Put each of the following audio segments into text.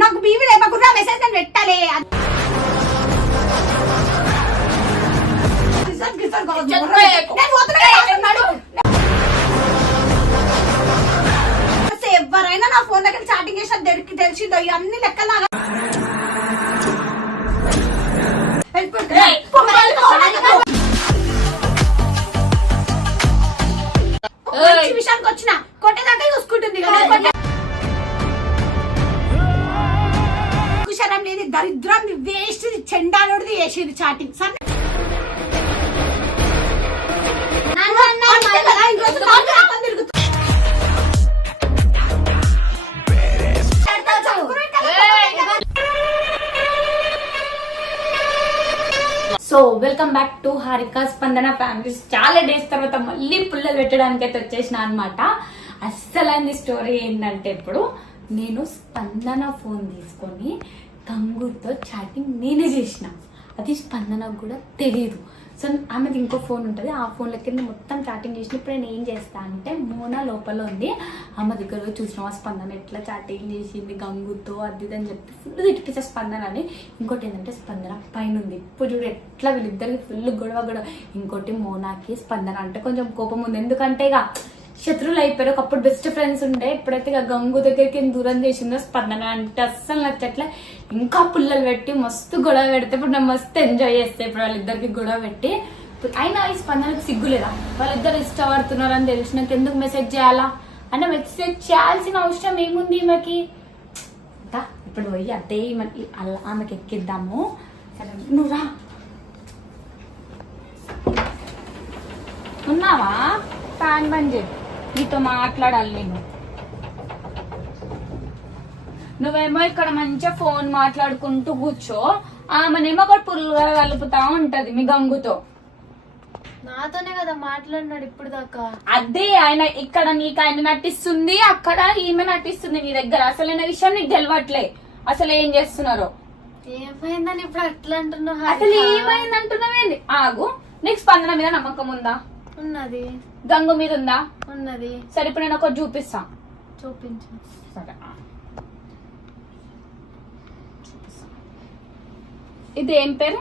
నాకు BV లేపకుండా message నేను పెట్టాలి. ఎవరైనా నా ఫోన్ దగ్గర చాటింగ్ చేసిన దొరికి తెలిసిందో ఇవన్నీ లెక్కలు నాకు మంచి విషయానికి వచ్చిన కొట్టేదాకా చూసుకుంటుంది కదా. లేదు దరిద్రం వేస్ట్ చెండాలోడిది వేసేది చాటింగ్ సరే. నన్ను so welcome back to Harika Spandana families చాలా డేస్ తర్వాత మళ్ళీ పుల్లలు పెట్టడానికి అయితే వచ్చేసిన అనమాట అస్సలైన స్టోరీ ఏంటంటే ఇప్పుడు నేను స్పందన ఫోన్ తీసుకొని గంగుతో చాటింగ్ నేనే చేసిన. అది స్పందనకు కూడా తెలియదు సో ఆమెది ఇంకో ఫోన్ ఉంటుంది. ఆ ఫోన్లో కింద మొత్తం చాటింగ్ చేసిన ఇప్పుడు నేను ఏం చేస్తా అంటే మోనా లోపల ఉంది. ఆమె దగ్గర పోయి చూసిన స్పందన ఎట్లా చాటింగ్ చేసింది గంగుతో అది ఇది అని చెప్పి ఫుల్ తిట్టిపించే స్పందన అని ఇంకోటి ఏంటంటే స్పందన పైన ఉంది ఇప్పుడు చూడు ఎట్లా వీళ్ళిద్దరికి ఫుల్ గొడవ గొడవ. ఇంకోటి మోనాకి స్పందన అంటే కొంచెం కోపం ఉంది. ఎందుకంటే ఇక శత్రువులు అయిపోయారు. ఒకప్పుడు బెస్ట్ ఫ్రెండ్స్ ఉండే. ఇప్పుడైతే ఇక గంగు దగ్గరికి దూరం చేసిందో స్పందన. అంటే అస్సలు నచ్చట్లే. ఇంకా పుల్లలు పెట్టి మస్తు గొడవ పెడితే ఇప్పుడు నేను మస్తు ఎంజాయ్ చేస్తే ఇప్పుడు వాళ్ళిద్దరికి గొడవ పెట్టి ఇప్పుడు అయినా ఈ స్పందనకు సిగ్గులేదా వాళ్ళిద్దరు ఇష్టపడుతున్నారు అని తెలిసినాక ఎందుకు మెసేజ్ చేయాలా? అంటే మెసేజ్ చేయాల్సిన అవసరం ఏముంది ఈమెకి? ఇప్పుడు పోయి అదే ఈమె- అలా ఆమెకి ఎక్కిద్దాము. సరే నువ్వు రా. ఉన్నావా? ఫ్యాన్ బంద్ చేయి. నీతో మాట్లాడాలి నేను. నువ్వేమో ఇక్కడ మంచిగా ఫోన్ మాట్లాడుకుంటూ కూర్చో ఆమెనేమో ఒక పుల్లగా కలుపుతా ఉంటది మీ గంగుతో. నాతోనే కదా మాట్లాడినాడు ఇప్పుడు దాకా అదే ఆయన ఇక్కడ నీకు ఆయన నటిస్తుంది అక్కడ ఈమె నటిస్తుంది నీ దగ్గర. అసలైన విషయం నీకు తెలియట్లే అసలు ఏం చేస్తున్నారో. ఏమైందని ఇప్పుడు అట్లా అంటున్నావు అసలు? ఏమైంది అంటున్నావేంది ఆగు నీకు స్పందన మీద నమ్మకం ఉందా? ఉన్నది. గంగు మీద ఉందా ఉన్నది. సరే ఇప్పుడు నేను ఒకటి చూపిస్తా. చూపించు. సరే. ఇది ఏం పేరు.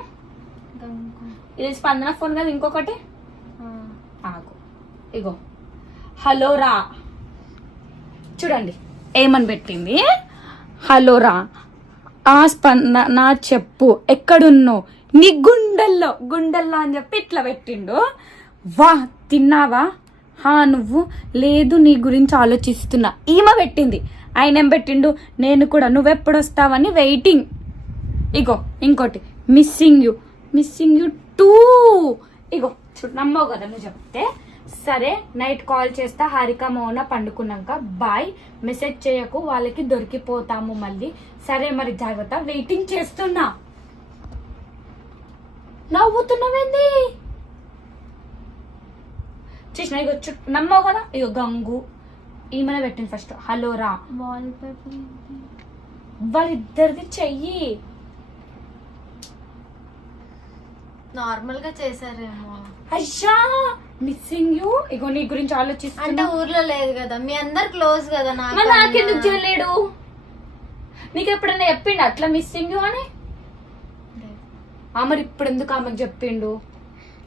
ఇది స్పందన ఫోన్ కదా ఇంకొకటి. ఆగు. ఇగో. హలో రా చూడండి ఏమని పెట్టింది? హలో రా ఆ స్పందన చెప్పు. ఎక్కడున్నావు? నీ గుండెల్లో గుండెల్లో అని చెప్పి ఇట్లా పెట్టిండు. వా తిన్నావా? హా నువ్వు? లేదు నీ గురించి ఆలోచిస్తున్నా. ఈమె పెట్టింది. ఆయన ఏం పెట్టిండు? నేను కూడా నువ్వెప్పుడొస్తావని వెయిటింగ్. ఇగో ఇంకోటి. Missing you. Missing you too. ఇగో చూడు నమ్మవు కదా నువ్వు చెప్తే. సరే నైట్ కాల్ చేస్తా. హారిక మౌన పండుకున్నాక బాయ్. మెసేజ్ చేయకు వాళ్ళకి దొరికిపోతాము మళ్ళీ. సరే మరి జాగ్రత్త. వెయిటింగ్ చేస్తున్నా. నవ్వుతున్నావేంది? చేసిన ఇగో చు నమ్మవు కదా ఇగో గంగు ఈమెనే పెట్టింది ఫస్ట్ హలో రా. వాల్ పేపర్ ఏంటి? వాళ్ళిద్దరిది చెయ్యి. నార్మల్గా చేశారేమో. అయ్యా మిస్సింగ్ యూ ఇగో నీ గురించి అంటే ఆలోచిస్తున్నా ఊర్లో లేదు కదా మీ అందరు క్లోజ్ కదా నాకు మరి నాకెందుకు చేయలేడు నీకు ఎప్పుడైనా చెప్పిండు అట్లా మిస్సింగ్ యూ అని? ఆ మరి ఇప్పుడు ఎందుకు ఆమెకు చెప్పిండు?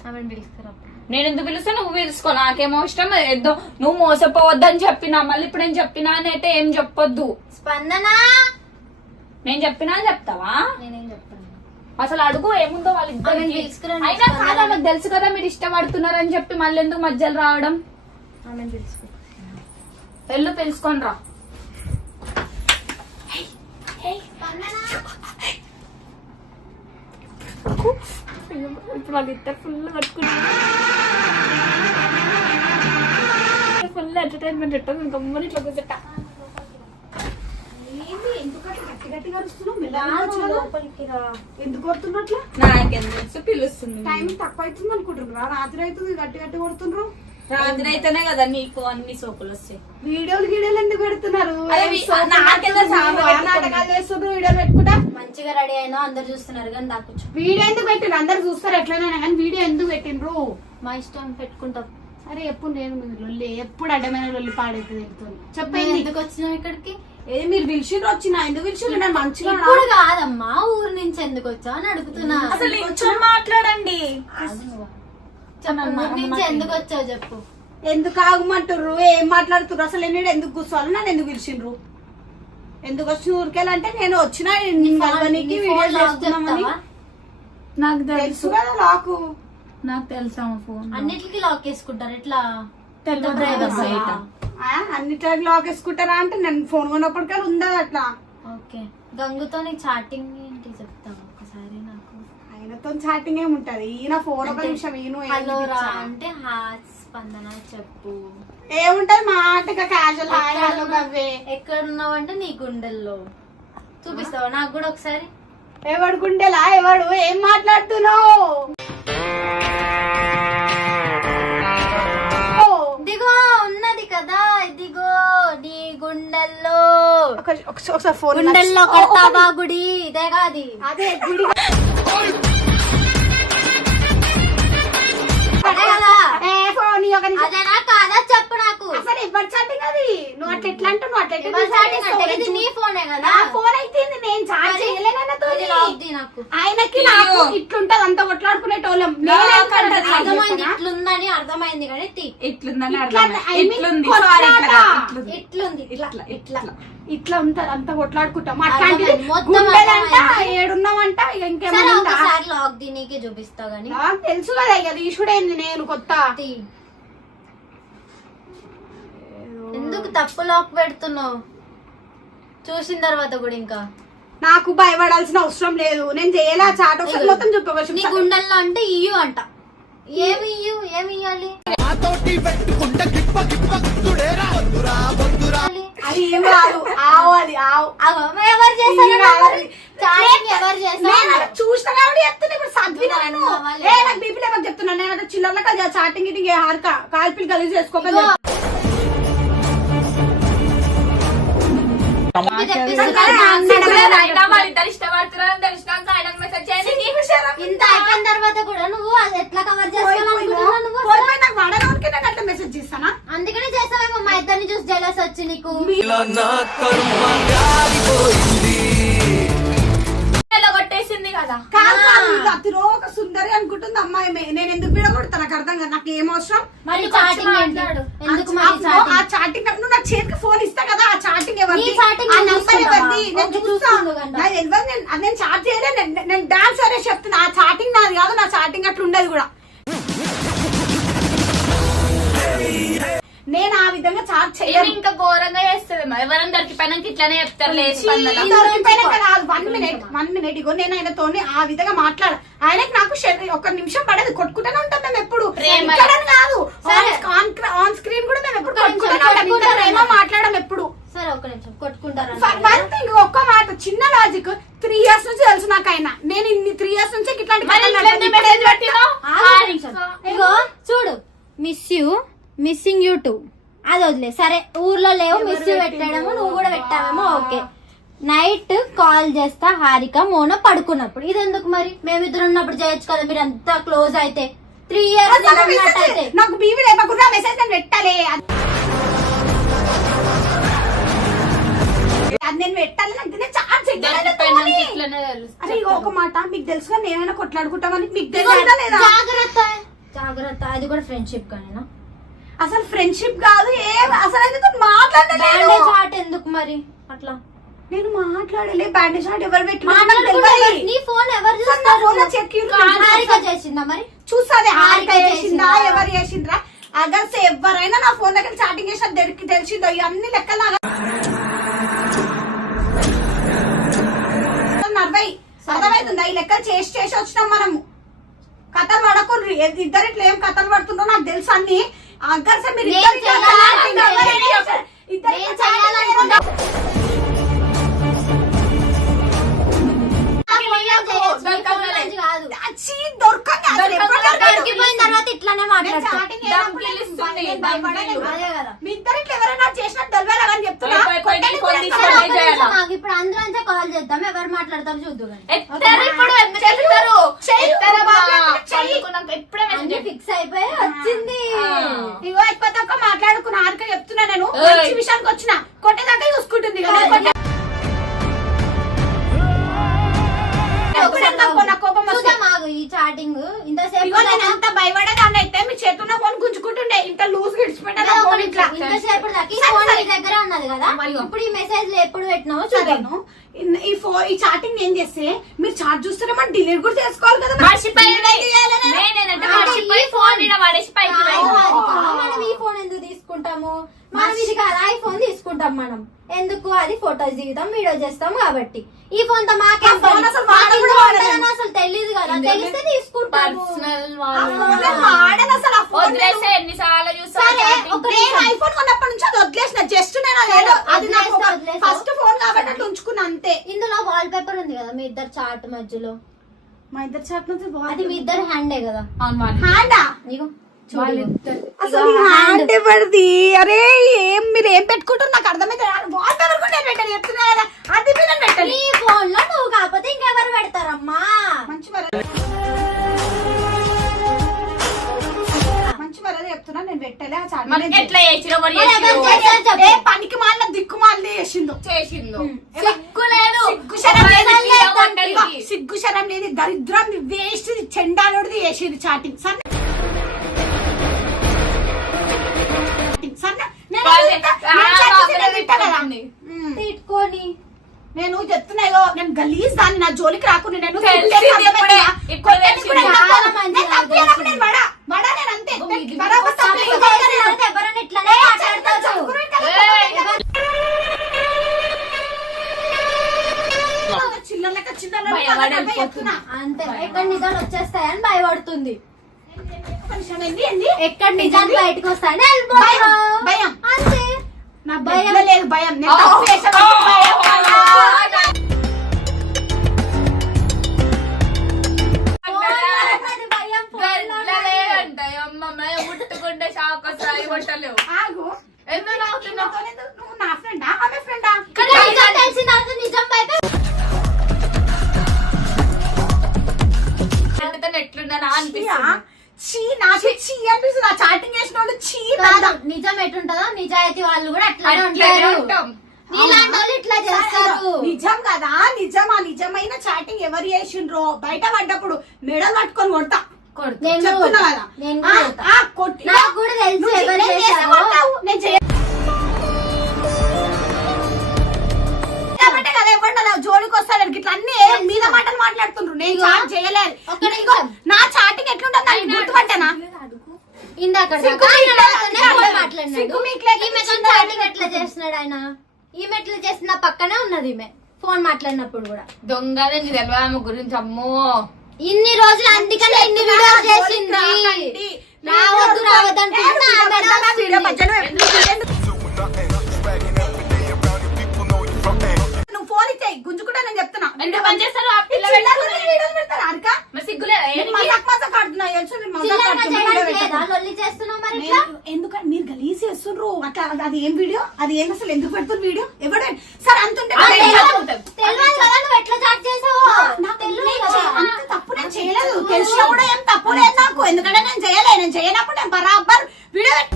ఆమె పిలుస్తారు అప్పుడు. నేను ఎందుకు పిలుస్తా? నువ్వు పిలుచుకో నాకేమో ఇష్టం ఏదో నువ్వు మోసపోవద్దని చెప్పినా మళ్ళీ ఇప్పుడు నేను చెప్పినా అని అయితే ఏం చెప్పొద్దు. స్పందన? నేను చెప్పినా అని చెప్తావా? నేనేం అసలు అడుగు ఏముందో ఆమెను తీసుకురండి, అయినా స్పందన. కాదు ఆమెకు తెలుసు కదా మీరు ఇష్టపడుతున్నారని చెప్పి మళ్ళీ ఎందుకు మధ్యలో రావడం? పిలుచుకో వెళ్ళు పిలుచుకొని రా. ఇప్పుడు వాళ్ళిద్దరు ఫుల్ కట్టుకుంటారు ఫుల్ ఎంటర్టైన్మెంట్ ఉంటుంది ఇంకా గమ్మని ఇట్లా కూర్చుంటా. ఎందుకు పిలుస్తుంది. టైం తక్కువ అవుతుంది అనుకుంటున్నారా రాత్రి అవుతుంది గట్టి గట్టి కొడుతుండ్రు రాత్రి అయితేనే కదా నీకు అన్ని సోకులు వస్తాయి. వీడియోలు గీడియోలు ఎందుకు పెడుతున్నారు? నాకేం. నాటకాలు వీడియోలు పెట్టుకుంటా? మంచిగా రెడీ అయినా అందరు చూస్తున్నారు కానీ దాకొచ్చు వీడియో ఎందుకు పెట్టిండ్రు? అందరు చూస్తారు ఎట్లనైనా కానీ వీడియో ఎందుకు పెట్టిండ్రు? మా ఇష్టం పెట్టుకుంటాం. అరే ఎప్పుడు నేను లొల్లి ఎప్పుడు అడ్డమైన లొల్లి పాడైతే తెలుస్తుంది మేము చెప్పండి ఎందుకు వచ్చినాం ఇక్కడికి? ఏ మీరు పిలిచిండ్రు వచ్చిన? ఎందుకు పిలిచిండ్రు? నేను మంచిగా. ఇప్పుడు కాదమ్మా ఊరు నుంచి ఎందుకు వచ్చావు అని అడుగుతున్నా. అసలు మాట్లాడండి. నుంచి ఎందుకు వచ్చావు చెప్పు. ఎందుకు ఆగమంటుర్రు? ఏం మాట్లాడుతుర్రు? అసలు ఎన్ని ఎందుకు కూర్చోవాలి? నన్ను ఎందుకు పిలిచిండ్రు? ఎందుకు వచ్చిన ఊరికెళ్ళంటే నేను వచ్చిన కలవనీకి వీడియో? నాకు తెలుసు. తెలుసు కదా లాకు. నాకు తెలుసా ఫోన్ అన్నిటికీ లాక్ వేసుకుంటారు. ఎట్లా? తెలియదు డ్రైవర్ కదా బయట. ఆ, అన్ని టైం లాక్ వేసుకుంటారా అంటే నేను ఫోన్ కొన్నప్పటికీ ఉందా అట్లా? ఓకే. గంగుతో చాటింగ్ ఏంటి చెప్తావా ఒకసారి నాకు ఆయనతో చాటింగ్ ఏముంటది ఈయన ఫోన్ ఒక నిమిషం ఈయన హలో రా అంటే స్పందన చెప్పు. ఏముంటది మాటగా క్యాజువల్ హాయ్ హలో గవ్వే ఎక్కడ ఉన్నావు అంటే నీ గుండెల్లో. చూపిస్తావా? నాకు కూడా ఒకసారి. ఎవడు గుండెలా? ఎవడు? ఏం మాట్లాడుతున్నావు? ఇదిగో ఉన్నది కదా ఇదిగో నీ గుండెల్లో. ఒక- ఒక- ఒకసారి ఫోన్ గుండెల్లో కడతావా గుడి? ఇదే కాది అదే గుడి అదే కదా ఏ ఫోన్ ఈ ఒక నిమిషం. అదేనా కాదా చెప్పు నాకు అసలు ఎవరి చాటింగ్ అది నువ్వు అట్లా ఎట్లా అంటావు నువ్వు అట్లా ఎట్లా ఎవరి చాటింగ్ అంటే చేస్తావు? ఇది నీ ఫోనే కదా నా ఫోన్ అయితే ఇది నేను చాట్ మరి? చేయలేనతో అది లాక్ ది నాకు ఆయనకి నాకు ఇట్లుంటది అంత కొట్లాడుకునేటోళ్ళం. అర్థమైంది ఇట్లుందని అర్థమైంది కానీ తి ఇట్లుందని ఇట్లా అర్థమైంది. I mean ఇట్లుంది కొట్లాట. ఇట్లా కాదు, ఇట్లుంది. ఇట్లుంది ఇట్లా ఇట్లా ఇట్లా ఉంటది అంత కొట్లాడుకుంటాం అట్లాంటిది అర్థమైంది. మొత్తం గుండెలంట అర్థమైంది. ఏడున్నామంట ఇక సరే ఇంకేమైనా ఉందా? ఒకసారి లాక్ చూపిస్తా గానీ నాకు తెలుసు కదా ఇక తీసుడేంది నేను కొత్త తి. ఎందుకు తప్పు లాక్ పెడుతున్నావు. చూసిన తర్వాత కూడా ఇంకా. నాకు భయపడాల్సిన అవసరం లేదు. నేను చేయలే ఆ చాట్ ఒకసారి మొత్తం చెప్పవచ్చు నీ గుండెల్లో అంటే ఇయ్యు అంట. ఏమి ఇయ్యు? ఏమి ఇయ్యాలి? అది ఏం కాదు. ఆవు అది ఆవు. అగో, మరి ఎవరు చేశారు. అన్నారు? చాటింగ్ ఎవరు నేను చేశారు అది చూసిన కాబట్టి చెప్తున్నా. ఇప్పుడు చదివిన నేను ఏ నాకు బీపీ లేవని చెప్తున్నా. నేను అంటే చిల్లర్ల కదా చాటింగ్ గిటింగ్ హార్క కాల్పిల్ కలిసి చేసుకోవాలి ఇంత అయిపోయిన తర్వాత కూడా నువ్వు అది ఎట్లా కవర్ అట్లా మెసేజ్ చేస్తానా? అందుకనే చేసావేమో మా ఇద్దరిని చూసి జలస్ వచ్చి నీకు. కదా. అతిరోక సుందరి అనుకుంటుంది అమ్మాయి నేను ఎందుకు విడగొడతా నాకు అర్థం కాదు. నాకు ఏం అవసరం? మరి నీకు వచ్చి చాటింగ్ ఏంటి? మాట్లాడు. ఎందుకు ఆ- మరి ఆ చాటింగ్ నువ్వు నా చేతికి ఫోన్ ఇస్తా కదా ఆ చాటింగ్ ఎవరిది? chatting ఆ నేను నంబర్? ఎవరిది? నేను చూస్తా. నాకు నేను అది నేను చాట్ చేయలే నేను- నేను డాన్స్ అనే చెప్తున్నా. ఆ చాటింగ్ నాది కాదు నా చాటింగ్ అట్లా ఉండదు కూడా నేను ఆ విధంగా చాట్ ఏమి చేయను. ఇంకా ఘోరంగా చేస్తుంది ఎవరైనా దొరికిపోయినాక ఇట్లానే చెప్తారు కాదు వన్ మినిట్ వన్ మినిట్ ఇగో నేను ఆయనతో ఆ విధంగా మాట్లాడ. ఆయనకి నాకు ఒక నిమిషం పడేది. కొట్టుకుంటూనే ఉంటాం మేము ఎప్పుడు. కాదు. సరే. ఆన్ స్క్రీన్ కూడా మేము ఎప్పుడు? ప్రేమ మాట్లాడడం ఎప్పుడు? సరే ఒక్క నిమిషం. కొట్టుకుంటారా? వన్ థింగ్ ఒక్క మాట. చిన్న లాజిక్ త్రీ ఇయర్స్ నుంచి తెలుసు నాకు ఆయన. నేను ఇన్ని త్రీ ఇయర్స్ నుంచి ఇట్లాంటి చూడు. Miss you missing you too. అది వదిలే. సరే ఊర్లో లేవు మిస్ యూ పెట్టాడేమో నువ్వు కూడా పెట్టావేమో ఓకే. నైట్ కాల్ చేస్తా హారిక మోన పడుకున్నప్పుడు. ఇది ఎందుకు మరి? మేమిద్దరు ఉన్నప్పుడు చేయొచ్చు కదా మీరు అంతా క్లోజ్ అయితే. త్రీ ఇయర్స్ నాకు బీవీ లేకుండా మెసేజ్ నేను పెట్టాలి. అది అది నేను పెట్టాలి నాకు. అరే ఒక మాట మీకు తెలుసు కానీ నేనైనా కొట్లాడుకుంటామని మీకు తెలుసా జాగ్రత్త. జాగ్రత్త. అది కూడా ఫ్రెండ్షిప్ కానేనా? అసలు ఫ్రెండ్షిప్ కాదు ఏం అసలు అయితే మాట్లాడలేదు బ్యాండేజ్ ఎందుకు మరి? అట్లా. నేను మాట్లాడలే బ్యాండేజ్ ఆర్ట్ ఎవరు తెలియదు. నీ ఫోన్ ఎవరు చూస్తారు. హారిక చేసిందా మరి? చూసాదే హారిక చేసిందా చేసిందా? ఎవరు చేసిండ్రా? అగర్ ఎవరైనా నా ఫోన్ దగ్గర చాటింగ్ చేసిన దొరికి తెలిసిందో ఇవన్నీ లెక్కలు నాకు. నలభై అర్థమవుతుందా? ఈ లెక్కలు చేసి చేసి వచ్చినాం మనము. కథలు పడకుండ్రి. ఇద్దరు ఇట్లా ఏం కథలు పడుతుందో నాకు తెలుసు అన్ని. అగ్గర్ సార్ మీరు దొరికిపోయిన తర్వాత ఇట్లానే మీ ఇద్దరు ఇట్లా ఎవరైనా అని చెప్తున్నా. ఒక్క. ఇప్పుడు అందరంతా కాల్ చేద్దాం. ఎవరు మాట్లాడతారు చూద్దు ఇప్పుడు. ఫిక్స్ అయిపోయి వచ్చింది. ఆ. పట్టుకుని ఆర్క చెప్తున్నా నేను. విషయానికి వచ్చిన. కొట్టేదాకా చూసుకుంటుంది కదా కొట్టే- ఎప్పుడు ఎంత నా కోపం వస్తే చూద్దాం ఆగు ఈ చాటింగ్ ఇంతసేపు ఇగో నేను ఎంత భయపడేదాన్ని అయితే మీ చేతున్న ఫోన్ గుంజుకుంటుండే ఇంత లూజ్ విడిచిపెట్టాను ఒక ఫోన్ నిమిషం, ఇట్లా ఇంతసేపు దాకా ఈ సరే, ఫోన్ సరే. నీ దగ్గర ఉన్నది కదా? మరి. ఇప్పుడు ఈ మెసేజ్ ఎప్పుడు పెట్టినావో ఇన్- ఈ ఫోన్ ఈ చాటింగ్ ఏం చేస్తే మీరు చాట్ చూస్తారేమో డిలీట్ కూడా చేసుకోవాలి కదా మనం ఈ ఫోన్ ఎందుకు తీసుకుంటాము? మనం ఇది కాదు ఐఫోన్ తీసుకుంటాం మనం. ఎందుకు? అది ఫోటోస్ దిగుతాం వీడియో చేస్తాం కాబట్టి. ఈ ఫోన్తో మాకేం ఫోన్? అసలు అసలు తెలియదు కదా. తెలిస్తే పర్సనల్ వాడను అసలు ఆ ఫోన్ వదిలేస్తే ఎన్నిసార్లు చూస్తా సరే, ఒక నేను ఐఫోన్ కొన్నప్పటి నుంచి అది వదిలేసిన. జస్ట్ నేను అది నాకు. ఫస్ట్ ఫోన్ కాబట్టి అట్లా ఉంచుకున్నా అంతే. ఇందులో వాల్ పేపర్ ఉంది కదా మీ ఇద్దరు చాట్ మధ్యలో. మా ఇద్దరు చాట్ నుంచి అది మీ ఇద్దరు హ్యాండే కదా. అవును. హ్యాండా నీకు ఎవరిది? అరే ఏం మీరు ఏం పెట్టుకుంటారు నాకు అర్థమైతే వాల్ పేపర్ కూడా చెప్తున్నా కదా. అది మీరు నేను పెట్టాను. నీ ఫోన్లో నువ్వు కాకపోతే ఇంకెవరు పెడతారమ్మా? మంచి మర్యాద మంచి మర్యాద చెప్తున్నా నేను పెట్టలే ఎట్లా చేసిరో మరి. ఏ పనికి మాలిన దిక్కు మాలిన చేసిందో చేసిందో. సిగ్గు లేదు. సిగ్గు శరం లేదు, దరిద్రం వేస్ట్ చెండాలోడిది చేసేది చాటింగ్. సరే? వాళ్ళే నేను. తిట్టుకొని చెప్తున్నాయో నేను గలీజ్ దాన్ని నా జోలికి రాకుండా నేను అంతే. ఎక్కడ నిజాలు వచ్చేస్తాయని భయపడుతుంది? ఎక్కడ నిజాలు బయటకు వస్తాయని. భయం. అంతే. నా భయం. లేదు భయం నేను తప్పు చేశాను భయం. అది భయం ఫోన్లో గట్లలేదంట, అమ్మ, మే ముట్టుకుంటే షాక్ వస్తాయి బట్టలు ఆగు ఎందుకు నవ్వుతున్నావు? నాతో ఎందుకు? నువ్వు నా ఫ్రెండా ఆమె ఫ్రెండా కానీ నిజం తెలిసిన తర్వాత నిజం భయపడి ఫ్రెండ్తో ఎట్లున్నానా చీయా? అనిపిస్తుంది చీ నాకు చీ. అనిపిస్తుంది. ఆ చాటింగ్ చేసిన వాళ్ళు చీ కాదు. నిజం ఎటుంటదో నిజాయితీ వాళ్ళు కూడా అట్లానే అట్లనే ఉంటారు. ఉంటాం. నీలాంటి వాళ్ళు ఇట్లా చేస్తారు. నిజం కదా? నిజం ఆ నిజమైన చాటింగ్ ఎవరు చేసిండ్రో? బయట పడ్డప్పుడు మెడలు పట్టుకొని కొడతా. చెప్తున్నా. కదా? కూడా కొడతా. ఆ, కొట్టి- నాకు కూడా తెలుసు నేను చేయ- జోలికి వస్తాడు. ఇట్లా అన్ని మీద మాటలు మాట్లాడుతుండ్రు. నేను చేయలేదు. నా చాటింగ్ ఎట్లుంటుంది నాకు గుర్తుపట్టనా ఇందాక సిగ్గు దాకా ఆయన మీకులే- నాతోనే సిగ్గు ఫోన్ మాట్లాడినాడు. సిగ్గు మీకులే ఈమె చిన్న చాటింగ్ ఎట్లా చేస్తున్నాడు ఆయన? ఈమె ఎట్లా చేసిన పక్కనే ఉన్నది ఈమె. ఫోన్ మాట్లాడినప్పుడు కూడా. దొంగదే నీ తెలియదు ఆమె గురించి అమ్మో. ఇన్ని రోజులు అందుకనే ఇన్ని వీడియోలు చేసింది. రావద్దు రావద్దు అనుకుంటున్నా ఫోన్ ఇచ్చాయి గుంజుకుంటా నేను చెప్తున్నా ఎందుకంటే మీరు గలీజ్ చేస్తుండ్రు. అట్లా అది ఏం వీడియో? అది ఏం అసలు? ఎందుకు వీడియో? ఎవరు సార్ అంతుంటే తప్పు నేను చేయలేదు. తెలిసినా కూడా ఏం తప్పు లేదు నాకు. ఎందుకంటే నేను చేయలే. నేను చేయనప్పుడు నేను బరాబర్ వీడియో పెట్-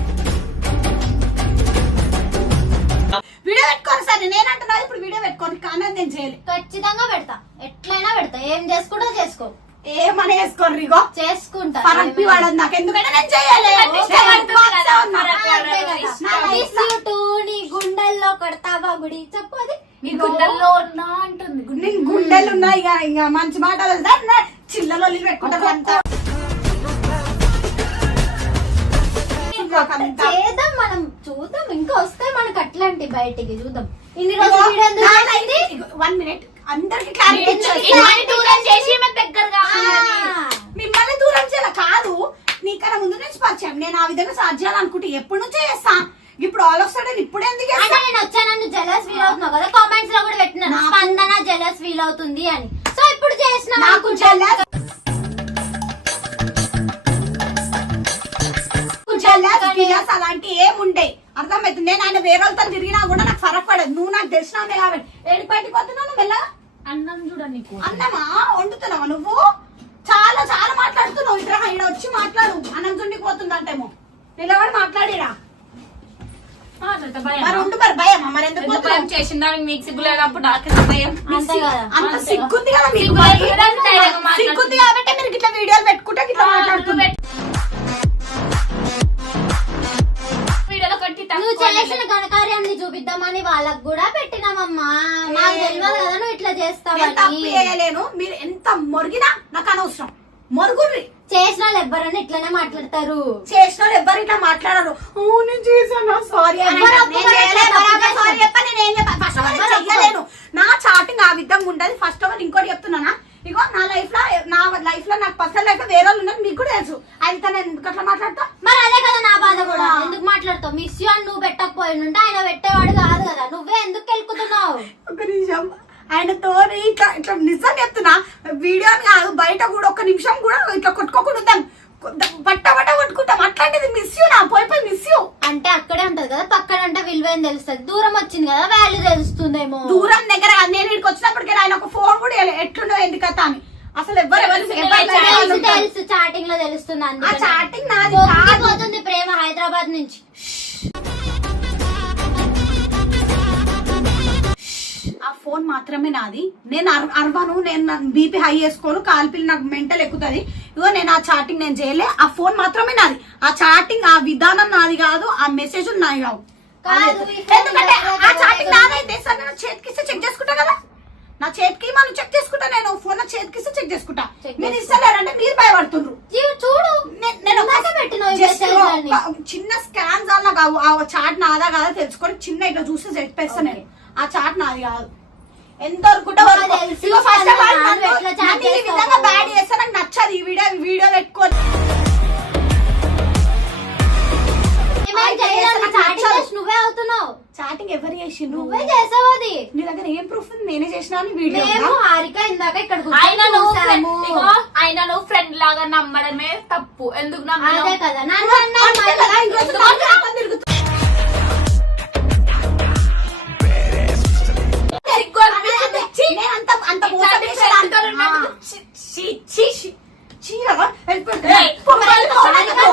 వీడియో పెట్టుకోరు సార్. నేను అంటున్నాను ఇప్పుడు వీడియో పెట్టుకోరు కానీ నేను చేయలేదు ఖచ్చితంగా పెడతా. ఎట్లయినా పెడతా. ఏం చేసుకుంటా చేసుకో. ఏమని వేసుకోరు ఇగో? చేసుకుంటా. పరప్పి. వాడదు నాకు. ఎందుకంటే నేను చేయలే. నా నీ గుండెల్లో కొడతావా గుడి? చెప్పు అది. నీ గుండెల్లో ఉన్నా అంటుంది. గుండెలు ఉన్నాయి ఇక మంచి మాటలు నా చిల్లలో పెట్టుకుంటారు అంతా అట్లాంటి బయటికి చూద్దాం. ఇన్ని రోజులు వన్ మినిట్. అందరికి క్లారిటీ దూరం చేసి మిమ్మల్ని దూరం చేయాల? కాదు. నీకన్నా ముందు నుంచి పరిచయం. నేను ఆ విధంగా స్టార్ట్ చేయాలనుకుంటే ఎప్పటి నుంచో చేస్తా. ఇప్పుడు ఆల్ ఆఫ్ సడన్ ఇప్పుడు ఎందుకు? నేను వచ్చానన్ను జెలస్ ఫీల్ అవుతున్నావు కదా? కామెంట్స్లో కూడా పెట్టినాను స్పందన జెలస్ ఫీల్ అవుతుంది అని. సో ఇప్పుడు చేసిన నాకు jealous అలాంటి ఏముండే అర్థమవుతుంది నేను ఆయన వేరే వాళ్ళతో తిరిగినా కూడా నాకు ఫరక్ పడదు. నువ్వు నాకు తెలిసినావులే కాబట్టి ఏడు బయటికి పోతున్నావు మెల్లగా అన్నం చూడ నీకు. అన్నమా? వండుతున్నావా నువ్వు? చాలా చాలా మాట్లాడుతున్నావు. ఇట్లా ఇక్కడ వచ్చి మాట్లాడు. అన్నం చుండికి పోతుందంటేమో. నిలబడి మాట్లాడిరా. అంతే సిగ్గుంది కదా మీకు. సిగ్గుంది కాబట్టి మీరు ఇట్లా వీడియోలు పెట్టుకుంటే ఇట్లా మాట్లాడుతున్నారు చేసిన ఘనకార్యాన్ని చూపిద్దామని వాళ్ళకు కూడా పెట్టినామమ్మా. మాకు తెలియదు కదా నువ్వు ఇట్లా చేస్తావని. మీరు ఎంత మొరిగినా నాకు అనవసరం. మొరుగుర్రి. చేసిన వాళ్ళు ఎవ్వరని ఇట్లనే మాట్లాడతారు. చేసిన వాళ్ళు ఎవ్వరు ఇట్లా మాట్లాడరు. "ఓ, నేను చేశాను. సారీ ఎవరు ఒప్పుకోరు ఇట్లా తప్పు సారీ చెప్పని నేను చెప్ప ఫస్ట్ ఆఫ్ ఆల్ చెయ్యలేను. నా చాటింగ్ ఆ విధంగా ఉండదు ఫస్ట్ ఆఫ్ ఆల్ ఇంకోటి చెప్తున్నానా? ఇగో నా లైఫ్లో నా లైఫ్లో నాకు పర్సనల్ లైఫ్ వేరే వాళ్ళు ఉన్నారు. మీకు కూడా తెలుసు. అయితే నేను ఎందుకు అట్లా మాట్లాడతా మరి అదే కదా నా బాధ కూడా ఎందుకు మాట్లాడతావు? మిస్ యూ అని నువ్వు పెట్టకపోయి ఉంటే ఆయన పెట్టేవాడు కాదు కదా. నువ్వే ఎందుకు కెలుకుతున్నావు ఒక నిమిషం ఆయనతో ఇట్లా ఇట్లా నిజం చెప్తున్నా. వీడియో కాదు బయట కూడా ఒక నిమిషం కూడా ఇట్లా కొట్టుకోకుండా ఉందాం బట్ట బట్ట కొట్టుకుంటాం. అట్లాంటిది మిస్ యూ నా. పోయి పోయి మిస్ యూ అంటే అక్కడే ఉంటది కదా పక్కన అంటే విలువ ఏం తెలుస్తుంది? దూరం వచ్చింది కదా వాల్యూ తెలుస్తుందేమో. దూరం దగ్గర. నేను ఇక్కడికి వచ్చినప్పటికీ ఆయన ఒక ఫోన్ కూడా. ఎట్లుండో ఎందుకు అని. అసలు ఎవరు తెలుసు చాటింగ్లో తెలుస్తుంది ఆ. చాటింగ్ నాది. పోతుంది ప్రేమ హైదరాబాద్ నుంచి. ఆ ఫోన్ మాత్రమే నాది. నేను అర్- అరవను నేను బీపీ హై చేసుకోను కాల్పిల్ నాకు మెంటల్ ఎక్కుతుంది. ఇగో నేను ఆ చాటింగ్ నేను చేయలే. ఆ ఫోన్ మాత్రమే నాది. ఆ చాటింగ్ ఆ విధానం నాది కాదు ఆ మెసేజ్ నాది కావు. ఎందుకంటే ఆ చాటింగ్ నాదైతే సార్ నేను చేతికిస్తే చెక్ చేసుకుంటా కదా. నా చేతికి మనం చెక్ చేసుకుంటా నేను. ఫోన్ నా చేతికిస్తే చెక్ చేసుకుంటా. మీరు. ఇస్తలేరంటే మీరు భయపడుతుండ్రు. చూడు. నేను just message అన్ని. చిన్న నాకు ఆ- ఆ చాట్ నాదా కాదా తెలుసుకొని చిన్న ఇట్లా చూసి చెప్పేస్తా నేను. ఆ చాట్ నాది కాదు. ఎంత? విధంగా బ్యాడ్ చేస్తే నాకు నచ్చదు. ఈ వీడియో ఈ వీడియో. చేసి నువ్వే అవుతున్నావు. చాటింగ్ ఎవరు చేసిండ్రు? నువ్వే నీ దగ్గర ఏం ప్రూఫ్ ఉంది? నేనే చేసిన అని వీడియో మేము హారిక ఇందాక ఇక్కడ ఆయన నువ్వు friend- చూసాము. ఇగో, ఆయన నువ్వు ఫ్రెండ్ లాగా నమ్మడమే తప్పు. ఎందుకు అదే నమ్మడం కదా. నన్ను అన్నావు కదా నాకు తిరుగుతుంది. నేను అంత అంత మోసం వెళ్ళిపోతుంది. ఏయ్, పో, వెళ్ళిపో, వెళ్ళిపో.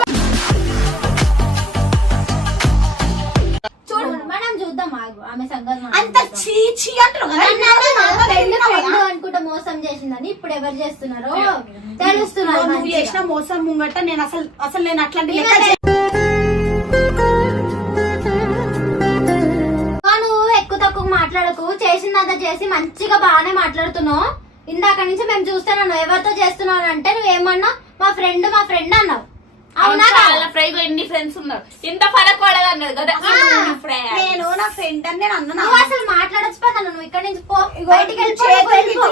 చూడు మనం చూద్దాం ఆగు. ఆమె సంగతి మనం అంత చూద్దాం. చీ చీ అంటారు కదా. అనుకుంటా మోసం చేసిందని ఇప్పుడు ఎవరు చేస్తున్నారో తెలుస్తున్నారు నువ్వు. చేసిన మోసం ముంగట నేను అసలు అసలు నేను అట్లాంటి లెక్క నువ్వు ఎక్కువ తక్కువ మాట్లాడకు చేసిందంతా చేసి మంచిగా బాగానే మాట్లాడుతున్నావు ఇందాక నుంచి మేము చూస్తున్నాను ఎవరితో చేస్తున్నావు అంటే నువ్వు ఏమన్నావు మా ఫ్రెండ్ మా ఫ్రెండ్ అన్నావు? వాళ్ళ ఫ్రెండ్ ఎన్ని ఫ్రెండ్స్ ఉన్నారు? ఇంత ఫరక్ పడదు అన్నది కదా. ఆ, ఇన్ని friends. నేను నా ఫ్రెండ్ అని నేను అన్నా నువ్వు అసలు మాట్లాడచ్చు పదా నువ్వు ఇక్కడ నుంచి పో. బయటికి వెళ్ళిపో, చేతులు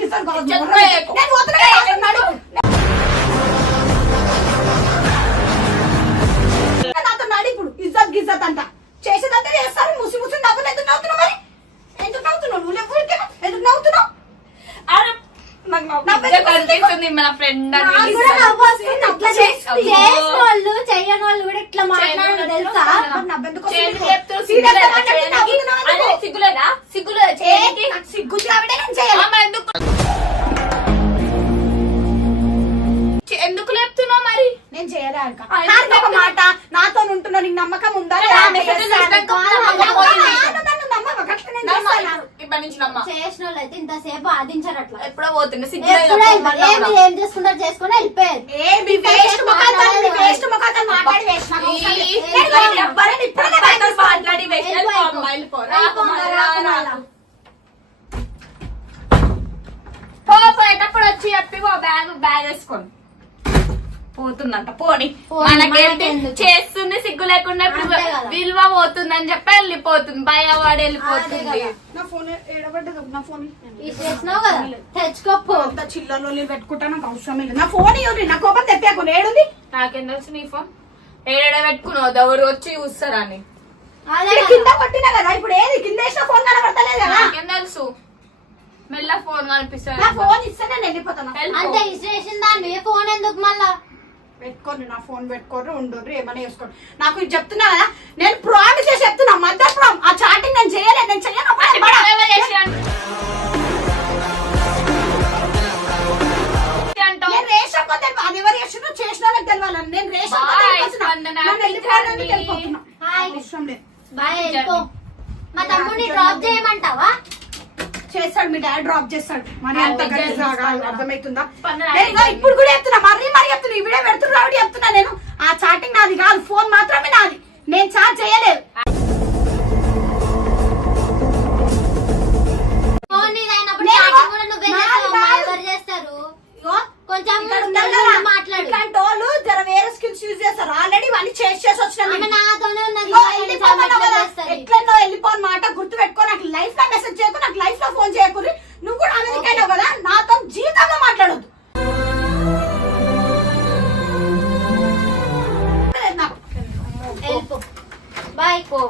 గిజర్ కాదు. నేను పోతున్నా కదా, అంటున్నాడు. నాతో నాడు ఇప్పుడు. ఇజ్జత్ గిజ్జత్ అంట. చేసేదంతా చేస్తారు. ముసి ముసి నవ్వులు ఎందుకు నవ్వుతున్నావు మరి? ఎందుకు నవ్వుతున్నావు? నువ్వు. ఎందుకు నవ్వుతున్నావు? వాళ్ళు చెయ్యని వాళ్ళు కూడా ఇట్లా మాట్లాడారు తెలుసా? సిగ్గులేదా? ఎందుకు? కాబట్టి నేను చేయాలి లేపుతున్నావు మరి? నేను చేయాలి హారిక. ఆ, హారిక ఒక మాట. నాతో ఉంటున్నా నీకు నమ్మకం ఉందా ఆ, లేదా? మెసేజ్ చేస్తాను. చూసినాక ఆ, నమ్మకం పోయింది. నన్ను- నన్ను నమ్మకు. అట్లా నేను నమ్మ. చేసిన వాళ్ళు అయితే ఇంతసేపు ఆదించారు అట్లా ఎప్పుడో. ఏం చేసుకుంటారు చేసుకుని వెళ్ళిపోయారు. మాట్లాడి పోయేటప్పుడు వచ్చి చెప్పి బ్యాగ్ బ్యాగ్ వేసుకోండి. పోతుందంట. పోని మనకేంటి? మనకెందుకు? చేస్తుంది సిగ్గు లేకుండా ఇప్పుడు అంతే. విలువ పోతుందని చెప్పి వెళ్ళిపోతుంది. భయవాడు వెళ్ళిపోతుంది. నా ఫోన్ ఏడబడ్డదు నా ఫోన్ ఇది చేసినావు కదా? తెచ్చుకోపో. అంత చిల్లరలో నేను పెట్టుకుంటా నాకు అవసరం లేదు. నా ఫోన్ ఇవ్వండి. నా కోపం తెప్పాకు ఏడుంది? నాకేం తెలుసు నీ ఫోన్? ఏడ పెట్టుకున్నావు ఎవరు వచ్చి చూస్తారని కదా. కొట్టినా కదా? ఇప్పుడు ఏది? కింద వేసిన ఫోన్ కనబడతలేదు కదా? నాకేం తెలుసు? మెల్ల ఫోన్ కనిపిస్తుంది నా ఫోన్ ఇస్తే నేను వెళ్ళిపోతాను. వెళ్ళిపో. అంటే ఇన్స్టేషన్ దాన్ని. ఫోన్ ఎందుకు మళ్ళా? పెట్టుకోండి నా ఫోన్ పెట్టుకోరు ఉండరు ఏమైనా చేసుకోండి. నాకు ఇది చెప్తున్నా కదా నేను ప్రామిస్ చేసి చెప్తున్నా మధ్య ప్రామ్ ఆ చాటింగ్ నేను చేయలేదు నేను చేయను రేషన్ అది ఎవరు చేసినా చేసిన వాళ్ళకి రేషన్. అవసరం లేదు. వెళ్ళిపో. మా తమ్ముడిని డ్రాప్ చేయమంటావా? చేస్తాడు మీ డాడీ డ్రాప్ చేస్తాడు. మరి అంత. అర్థమవుతుందా. ఇప్పుడు కూడా చెప్తున్నా. మరీ మరీ చెప్తున్నా ఈ వీడియో పెడుతున్నా కాబట్టి చెప్తున్నా నేను. ఆ చాటింగ్ నాది కాదు ఫోన్ మాత్రమే నాది. నేను చాట్ చేయలేదు. ఆల్రెడీ ఇవన్నీ చేసి చేసి వచ్చిన మాట గుర్తు పెట్టుకో నాకు లైఫ్లో మెసేజ్ చేయకు నాకు లైఫ్లో ఫోన్ చేయకూరి నువ్వు కూడా అమెరికాలో కదా నాతో జీవితంలో మాట్లాడొద్దు. నాకు వెళ్ళిపో బాయ్ పో